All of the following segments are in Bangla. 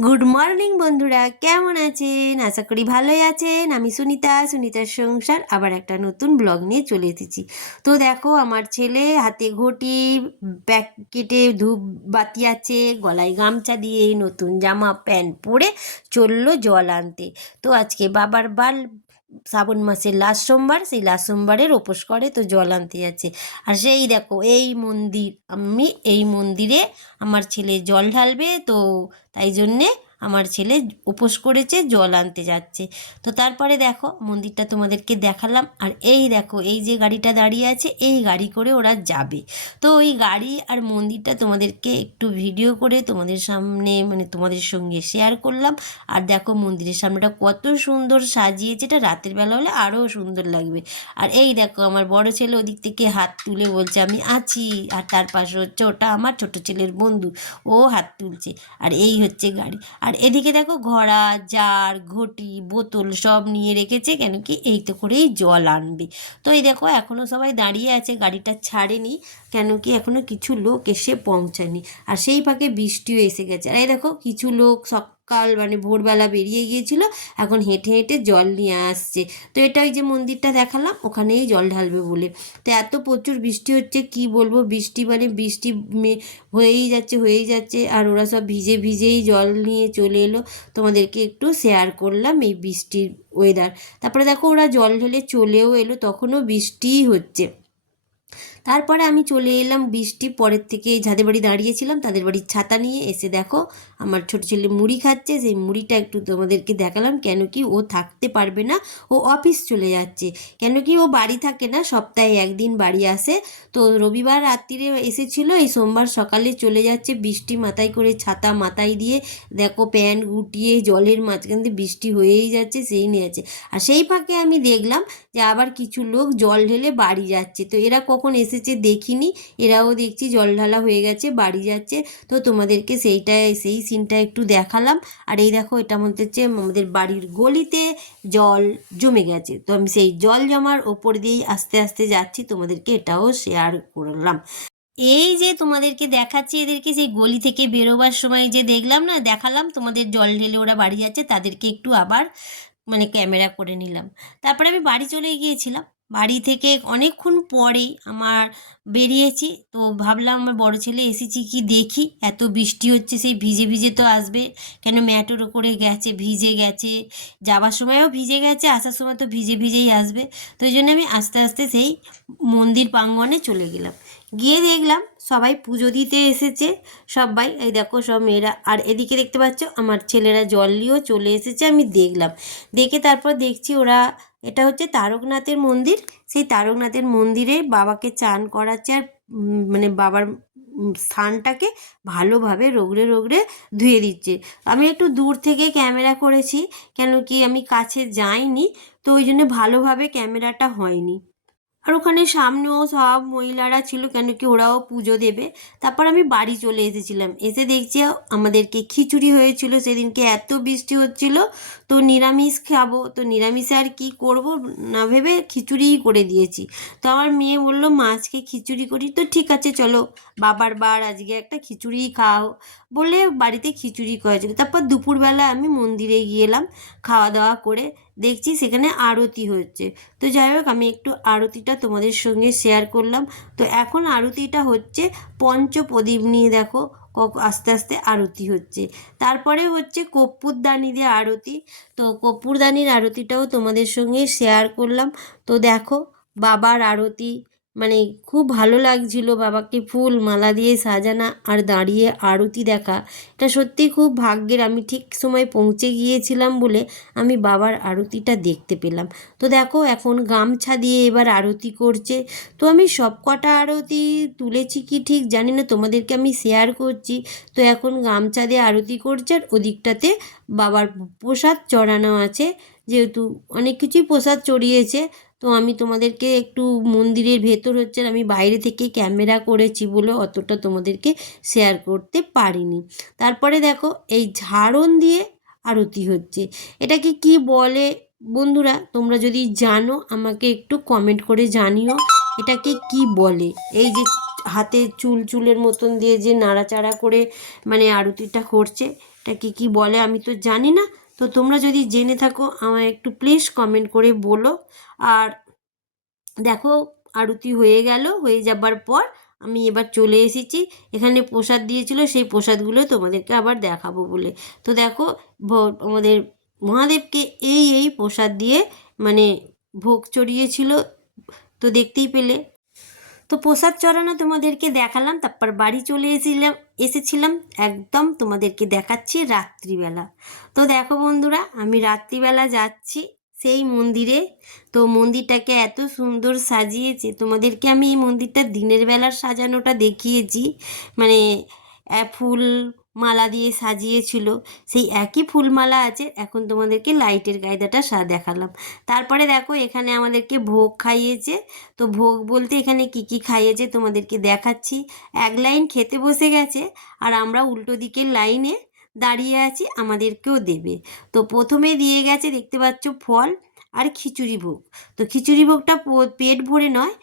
গুড মর্নিং বন্ধুরা, কেমন আছেন? আশা করি ভালোই আছেন। আমি সুনিতার সংসার আবার একটা নতুন ব্লগ নিয়ে চলে এসেছি। তো দেখো, আমার ছেলে হাতে ঘটি, প্যাকেটে ধূপ বাতি আছে, গলায় গামছা দিয়ে নতুন জামা প্যান্ট পরে চললো জল আনতে। তো আজকে বাবার শ্রাবণ মাসের লাস্ট সোমবার, সেই লাস্ট সোমবারের উপোস করে, তো জল আনতে যাচ্ছে। আর সেই দেখো এই মন্দির, আমি এই মন্দিরে আমার ছেলে জল ঢালবে, তো তাই জন্যে আমার ছেলে উপোস করেছে, জল আনতে যাচ্ছে। তো তারপরে দেখো মন্দিরটা তোমাদেরকে দেখালাম। আর এই দেখো, এই যে গাড়িটা দাঁড়িয়ে আছে, এই গাড়ি করে ওরা যাবে। তো ওই গাড়ি আর মন্দিরটা তোমাদেরকে একটু ভিডিও করে তোমাদের সামনে, মানে তোমাদের সঙ্গে শেয়ার করলাম। আর দেখো মন্দিরের সামনেটা কত সুন্দর সাজিয়েছে, এটা রাতের বেলা হলে আরও সুন্দর লাগবে। আর এই দেখো আমার বড় ছেলে ওদিক থেকে হাত তুলে বলছে আমি আছি, আর তার পাশে হচ্ছে ওটা আমার ছোট ছেলের বন্ধু, ও হাত তুলছে। আর এই হচ্ছে গাড়ি। আর এদিকে দেখো ঘোড়া, জার, ঘটি, বোতল সব নিয়ে রেখেছে, কেন কি এই তো করেই জল আনবে। তো এই দেখো এখনও সবাই দাঁড়িয়ে আছে, গাড়িটা ছাড়েনি, কেন কি এখনও কিছু লোক এসে পৌঁছায়নি। আর সেই ফাঁকে বৃষ্টিও এসে গেছে। আর এই দেখো কিছু লোক সকাল মানে ভোরবেলা বেরিয়ে গিয়েছিল, এখন হেঁটে হেঁটে জল নিয়ে আসছে। তো এটা ওই যে মন্দিরটা দেখালাম, ওখানেই জল ঢালবে বলে। তো এত প্রচুর বৃষ্টি হচ্ছে, কি বলবো, বৃষ্টি মানে বৃষ্টি হয়েই যাচ্ছে। আর ওরা সব ভিজে ভিজেই জল নিয়ে চলে এলো, তোমাদেরকে একটু শেয়ার করলাম এই বৃষ্টির ওয়েদার। তারপরে দেখো ওরা জল ঢেলে চলেও এলো, তখনও বৃষ্টিই হচ্ছে। তারপরে আমি চলে এলাম বৃষ্টি পরের থেকে, যাদের বাড়ি দাঁড়িয়েছিলাম তাদের বাড়ির ছাতা নিয়ে এসে দেখো আমার ছোট ছেলে মুড়ি খাচ্ছে। সেই মুড়িটা একটু তোমাদেরকে দেখালাম, কেন কি ও থাকতে পারবে না, ও অফিস চলে যাচ্ছে। কেন কি ও বাড়ি থাকে না, সপ্তাহে একদিন বাড়ি আসে। তো রবিবার রাত্রিরে এসেছিলো, এই সোমবার সকালে চলে যাচ্ছে। বৃষ্টি মাথায় করে, ছাতা মাথায় দিয়ে দেখো প্যান্ট গুটিয়ে জলের মাঝখান দিয়ে বৃষ্টি হয়েই যাচ্ছে, সেই নিয়ে আছে। আর সেই ফাঁকে আমি দেখলাম যে আবার কিছু লোক জল ঢেলে বাড়ি যাচ্ছে। তো এরা কখন এসেছে দেখিনি, এরাও দেখছি জল ঢালা হয়ে গেছে, বাড়ি যাচ্ছে। তো তোমাদেরকে সেই সিনটা একটু দেখালাম। আর এই দেখো এটা মনে হচ্ছে আমাদের বাড়ির গলিতে জল জমে গেছে, তো আমি সেই জল জমার ওপর দিয়েই আস্তে আস্তে যাচ্ছি, তোমাদেরকে এটাও শেয়ার করলাম। এই যে তোমাদেরকে দেখাচ্ছি এদেরকে, সেই গলি থেকে বেরোবার সময় যে দেখলাম না, দেখালাম তোমাদের জল ঢেলে ওরা বাড়ি যাচ্ছে, তাদেরকে একটু আবার মানে ক্যামেরা করে নিলাম। তারপরে আমি বাড়ি চলে গিয়েছিলাম। বাড়ি থেকে অনেকক্ষণ পরেই আমার বেরিয়েছি, তো ভাবলাম আমার বড় ছেলে এসেছি কি দেখি, এত বৃষ্টি হচ্ছে, সেই ভিজে ভিজে তো আসবে, কেন ম্যাটোর করে গেছে, ভিজে গেছে, যাবার সময়ও ভিজে গেছে, আসার সময় তো ভিজে ভিজেই আসবে। তো এই জন্য আমি আস্তে আস্তে সেই মন্দির প্রাঙ্গণে চলে গেলাম। গিয়ে দেখলাম সবাই পুজো দিতে এসেছে, সবাই এই দেখো সব মেয়েরা। আর এদিকে দেখতে পাচ্ছ আমার ছেলেরা জল নিয়েও চলে এসেছে, আমি দেখলাম। দেখে তারপর দেখছি ওরা, এটা হচ্ছে তারকনাথের মন্দির, সেই তারকনাথের মন্দিরে বাবাকে চান করাচ্ছে। আর মানে বাবার স্থানটাকে ভালোভাবে রগড়ে রগড়ে ধুয়ে দিচ্ছে। আমি একটু দূর থেকে ক্যামেরা করেছি, কেন কি আমি কাছে যাইনি, তো ওই জন্য ভালোভাবে ক্যামেরাটা হয়নি। আর ওখানে সামনেও সব মহিলারা ছিল, কেন কি ওরাও পুজো দেবে। তারপর আমি বাড়ি চলে এসেছিলাম, এসে দেখছি আমাদেরকে খিচুড়ি হয়েছিল, সেদিনকে এত বৃষ্টি হচ্ছিল, তো নিরামিষ খাবো, তো নিরামিষে আর কি করব না ভেবে খিচুড়িই করে দিয়েছি। তো আমার মেয়ে বললো মা আজকে খিচুড়ি করি, তো ঠিক আছে চলো, বাবার বার আজকে একটা খিচুড়িই খাও বলে বাড়িতে খিচুড়ি করেছিল। তারপর দুপুরবেলা আমি মন্দিরে গিয়েলাম, খাওয়া দাওয়া করে দেখছি সেখানে আরতি হচ্ছে। তো যাই হোক আমি একটু আরতিটা তোমাদের সঙ্গে শেয়ার করলাম। তো এখন আরতিটা হচ্ছে পঞ্চপ্রদীপ নিয়ে, দেখো আস্তে আস্তে আরতি হচ্ছে। তারপরে হচ্ছে কর্পূরদানি দিয়ে আরতি। তো কর্পূরদানির আরতিটাও তোমাদের সঙ্গে শেয়ার করলাম। তো দেখো বাবার আরতি, মানে খুব ভালো লাগছিল, বাবাকে ফুল মালা দিয়ে সাজানো আর দাঁড়িয়ে আরতি দেখা, এটা সত্যি খুব ভাগ্যের। আমি ঠিক সময় পৌঁছে গিয়েছিলাম বলে আমি বাবার আরতিটা দেখতে পেলাম। তো দেখো এখন গামছা দিয়ে এবার আরতি করছে। তো আমি সব কটা আরতি তুলেছি কি ঠিক জানি না, তোমাদেরকে আমি শেয়ার করছি। তো এখন গামছা দিয়ে আরতি করছে, আর ওদিকটাতে বাবার প্রসাদ চড়ানো আছে, যেহেতু অনেক কিছুই প্রসাদ চড়িয়েছে। তো আমি তোমাদেরকে একটু মন্দিরের ভেতর হচ্ছে, আমি বাইরে থেকে ক্যামেরা করেছি বলে অতটা তোমাদেরকে শেয়ার করতে পারিনি। তারপরে দেখো এই ঝাড়ন দিয়ে আরতি হচ্ছে, এটাকে কি বলে বন্ধুরা, তোমরা যদি জানো আমাকে একটু কমেন্ট করে জানিও এটাকে কি বলে। এই যে হাতে চুলের মতন দিয়ে যে নাড়াচাড়া করে মানে আরতিটা করছে, এটাকে কি বলে আমি তো জানি না। তো তোমরা যদি জেনে থাকো আমায় একটু প্লিজ কমেন্ট করে বলো। আর দেখো আরতি হয়ে গেল, হয়ে যাবার পর আমি এবার চলে এসেছি। এখানে প্রসাদ দিয়েছিল, সেই প্রসাদগুলো তোমাদেরকে আবার দেখাবো বলে। তো দেখো আমাদের মহাদেবকে এই প্রসাদ দিয়ে মানে ভোগ চড়িয়েছিল, তো দেখতেই পেলে। তো প্রসাদ চড়ানো তোমাদেরকে দেখালাম, তারপর বাড়ি চলে এসেছিলাম। একদম তোমাদেরকে দেখাচ্ছি রাত্রিবেলা। তো দেখো বন্ধুরা, আমি রাত্রিবেলা যাচ্ছি সেই মন্দিরে। তো মন্দিরটাকে এত সুন্দর সাজিয়েছে, তোমাদেরকে আমি এই মন্দিরটা দিনের বেলার সাজানোটা দেখিয়েছি, মানে ফুল মালা দিয়ে সাজিয়েছিল, সেই একই ফুলমালা আছে। এখন তোমাদেরকে লাইটের কায়দাটা দেখালাম। তারপরে দেখো এখানে আমাদেরকে ভোগ খাইয়েছে। তো ভোগ বলতে এখানে কি কি খাইয়েছে তোমাদেরকে দেখাচ্ছি। এক লাইন খেতে বসে গেছে, আর আমরা উল্টো দিকের লাইনে দাঁড়িয়ে আছি, আমাদেরকেও দেবে। তো প্রথমে দিয়ে গেছে দেখতে পাচ্ছ ফল আর খিচুড়ি ভোগ। তো খিচুড়ি ভোগটা পেট ভরে নয়,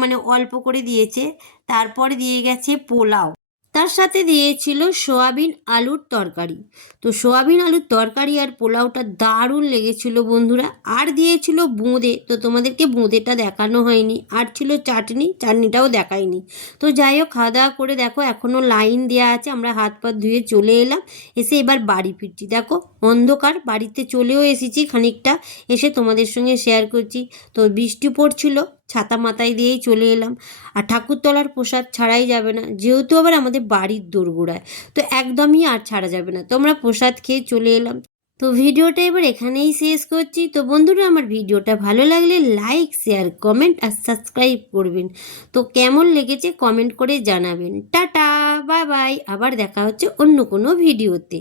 মানে অল্প করে দিয়েছে। তারপরে দিয়ে গেছে পোলাও, তার সাথে দিয়েছিল সোয়াবিন আলুর তরকারি। তো সোয়াবিন আলুর তরকারি আর পোলাওটা দারুণ লেগেছিল বন্ধুরা। আর দিয়েছিল বোঁদে, তো তোমাদেরকে বোঁদেটা দেখানো হয়নি। আর ছিল চাটনি, চাটনিটাও দেখায়নি। তো যাই হোক, খাওয়া দাওয়া করে দেখো এখনও লাইন দেওয়া আছে, আমরা হাত পা ধুয়ে চলে এলাম। এসে এবার বাড়ি ফিরছি। দেখো অন্ধকার, বাড়িতে চলেও এসেছি খানিকটা, এসে তোমাদের সঙ্গে শেয়ার করছি। তো বৃষ্টি পড়ছিল, ছাতা মাথায় দিয়েই চলে এলাম। আর ঠাকুরতলার প্রসাদ ছাড়াই যাবে না, যেহেতু আবার আমাদের বাড়ির দোরগোড়ায়, তো একদমই আর ছাড়া যাবে না। তো আমরা প্রসাদ খেয়ে চলে এলাম। তো ভিডিওটা এবার এখানেই শেষ করছি। তো বন্ধুরা, আমার ভিডিওটা ভালো লাগলে লাইক, শেয়ার, কমেন্ট আর সাবস্ক্রাইব করবেন। তো কেমন লেগেছে কমেন্ট করে জানাবেন। টাটা, বাই বাই, আবার দেখা হচ্ছে অন্য কোনো ভিডিওতে।